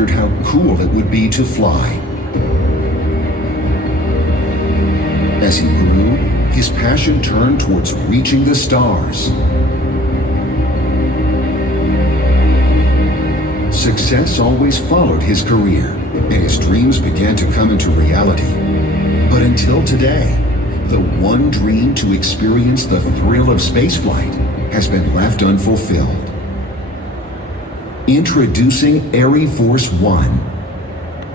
wondered how cool it would be to fly. As he grew, his passion turned towards reaching the stars. Success always followed his career, and his dreams began to come into reality. But until today, the one dream to experience the thrill of spaceflight has been left unfulfilled. Introducing ArieForce 1.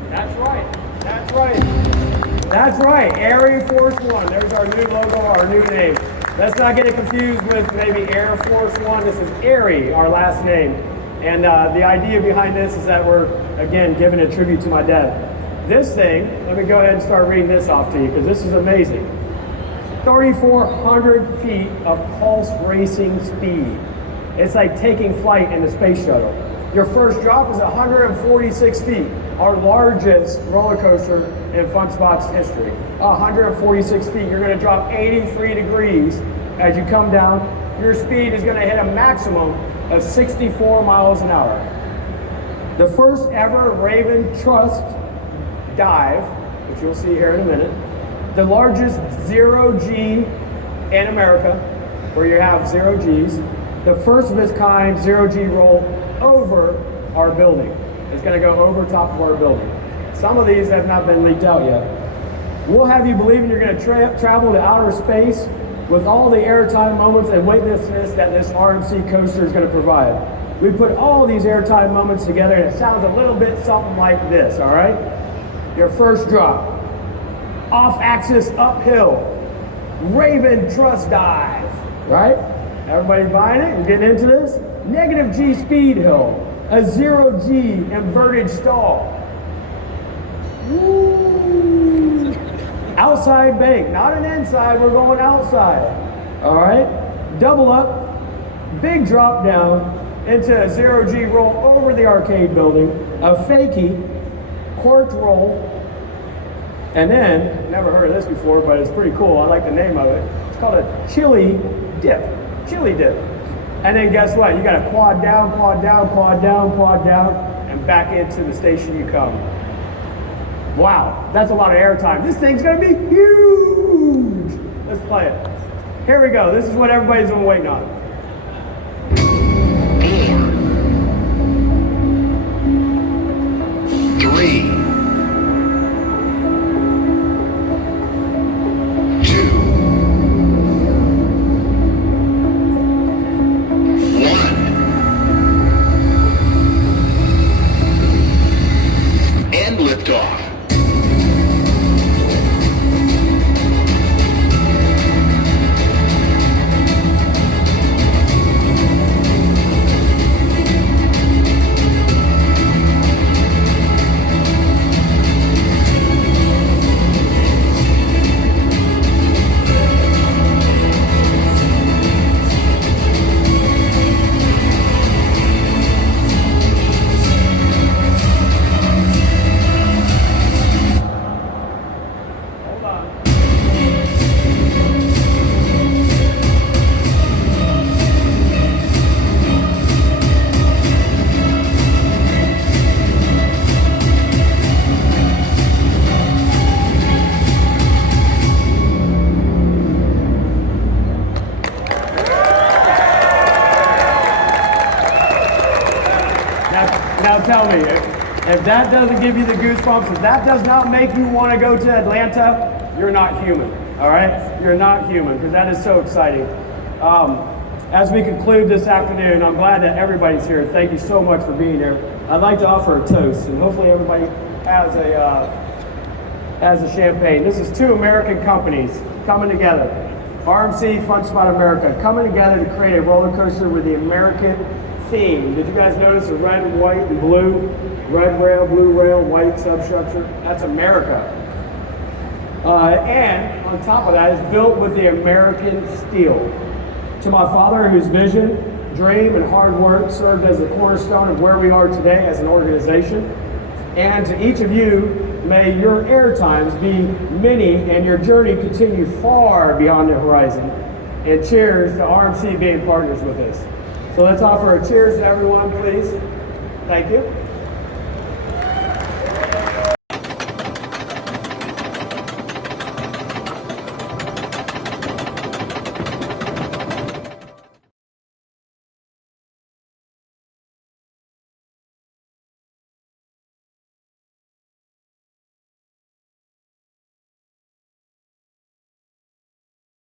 That's right. That's right. That's right. ArieForce 1. There's our new logo, our new name. Let's not get it confused with maybe Air Force 1. This is Arie, our last name. And the idea behind this is that we're, again, giving a tribute to my dad. This thing, let me go ahead and start reading this off to you because this is amazing. 3,400 feet of pulse racing speed. It's like taking flight in the space shuttle. Your first drop is 146 feet, our largest roller coaster in FunSpot's history. 146 feet. You're going to drop 83 degrees as you come down. Your speed is going to hit a maximum of 64 miles an hour. The first ever Raven Trust dive, which you'll see here in a minute, the largest zero-G in America, where you have zero Gs, the first of its kind zero-G roll over our building. It's going to go over top of our building. Some of these have not been leaked out yet. We'll have you believing you're going to travel to outer space with all the airtime moments and weightlessness that this RMC coaster is going to provide. We put all these airtime moments together and it sounds a little bit something like this, all right? Your first drop, off-axis uphill, Raven Trust dive, right? Everybody buying it? We're getting into this? Negative G speed hill, a zero G inverted stall. Woo. Outside bank, not an inside, we're going outside. All right, double up, big drop down into a zero G roll over the arcade building, a fakie, corked roll, and then, never heard of this before, but it's pretty cool, I like the name of it. It's called a chili dip. And then guess what? You got a quad down, quad down, quad down, quad down, and back into the station you come. Wow, that's a lot of airtime. This thing's gonna be huge. Let's play it. Here we go. This is what everybody's been waiting on. 4, 3, 2, 1, and liftoff. Now tell me, if that doesn't give you the goosebumps, if that does not make you want to go to Atlanta, you're not human, all right? You're not human, because that is so exciting. As we conclude this afternoon, I'm glad that everybody's here. Thank you so much for being here. I'd like to offer a toast, and hopefully everybody has a champagne. This is two American companies coming together. RMC, FunSpot America, coming together to create a roller coaster with the American theme. Did you guys notice the red, white, and blue? Red rail, blue rail, white substructure. That's America. And on top of that, it's built with the American steel. To my father, whose vision, dream, and hard work served as the cornerstone of where we are today as an organization. And to each of you, may your air times be many and your journey continue far beyond the horizon. And cheers to RMC being partners with us. So let's offer a cheers to everyone, please. Thank you.